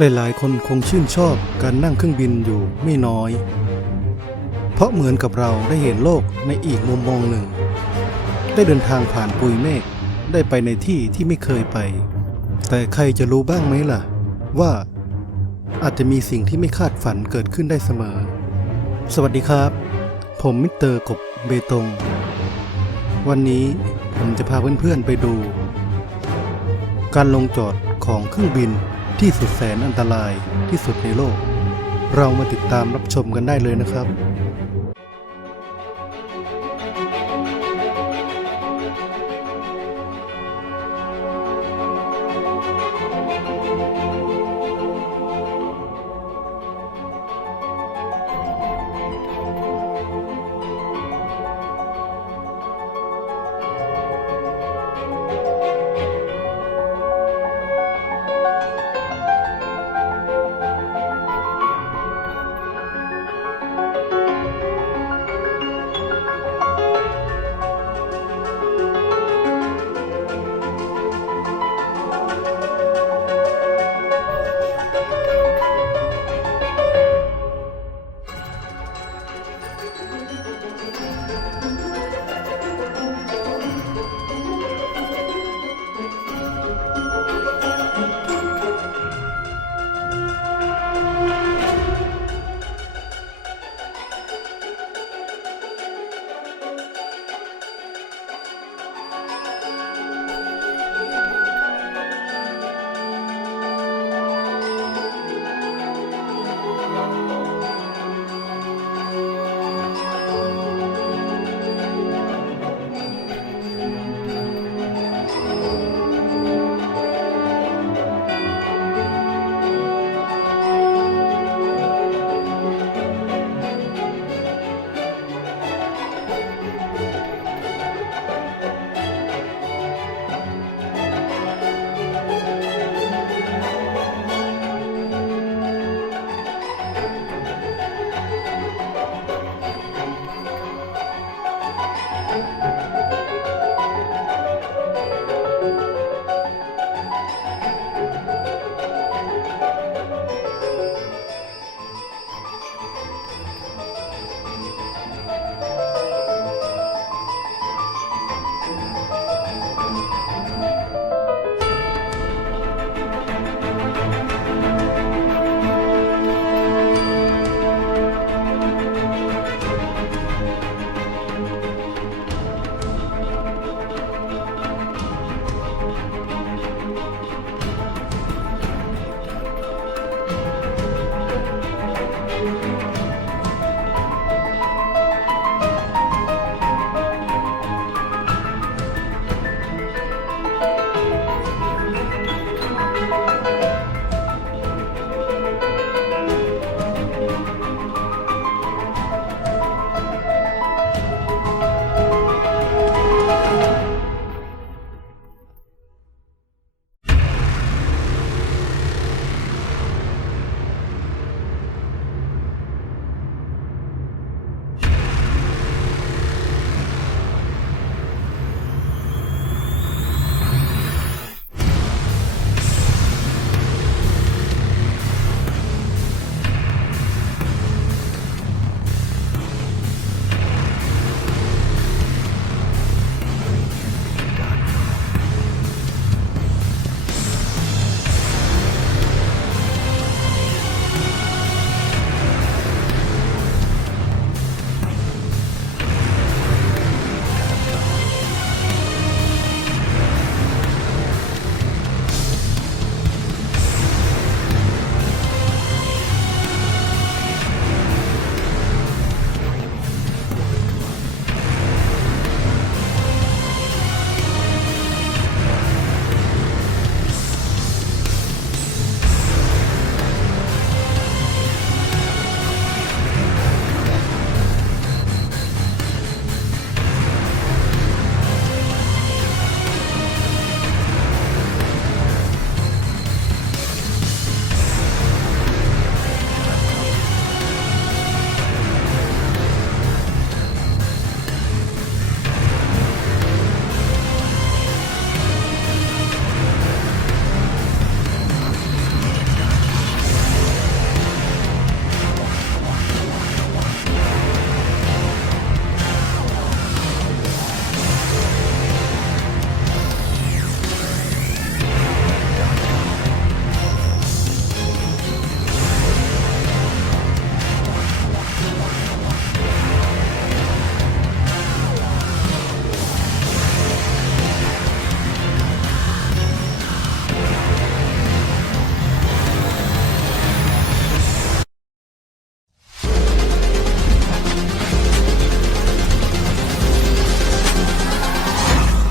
หลายๆคนคงชื่นชอบการนั่งเครื่องบินอยู่ไม่น้อยเพราะเหมือนกับเราได้เห็นโลกในอีกมุมมองหนึ่งได้เดินทางผ่านปุยเมฆได้ไปในที่ที่ไม่เคยไปแต่ใครจะรู้บ้างไหมล่ะว่าอาจจะมีสิ่งที่ไม่คาดฝันเกิดขึ้นได้เสมอสวัสดีครับผมมิสเตอร์กบเบตงวันนี้ผมจะพาเพื่อนๆไปดูการลงจอดของเครื่องบินที่สุดแสนอันตรายที่สุดในโลกเรามาติดตามรับชมกันได้เลยนะครับ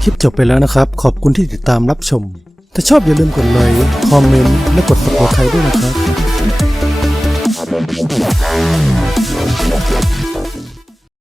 คลิปจบไปแล้วนะครับขอบคุณที่ติดตามรับชมถ้าชอบอย่าลืมกดไลค์คอมเมนต์และกด Subscribe ด้วยนะครับ